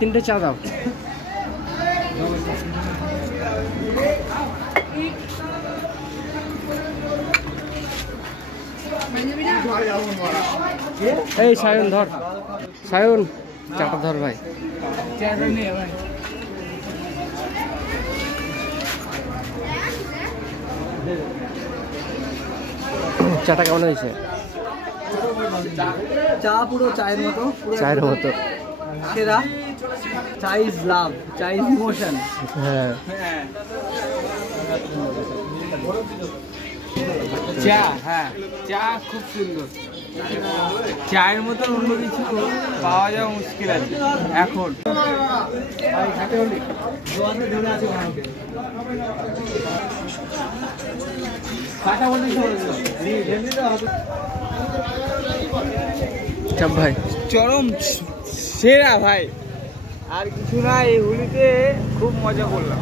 3টে চা দাও। এই সায়ন ধর, সায়ন চাটা ধর ভাই। চাটা কেমন হয়েছে? চা পুরো চায়ের মতো, চায়ের মতো সেরা। চা ইজ লাভ, চা ইজ ইমোশন। হ্যাঁ চা, হ্যাঁ চা খুব সুন্দর। চায়ের মতো অন্য কিছু পাওয়া যাওয়া মুশকিল আছে এখন। চাপ ভাই চরম সেরা ভাই, আর কিছু না। এই হোলিতে খুব মজা করলাম।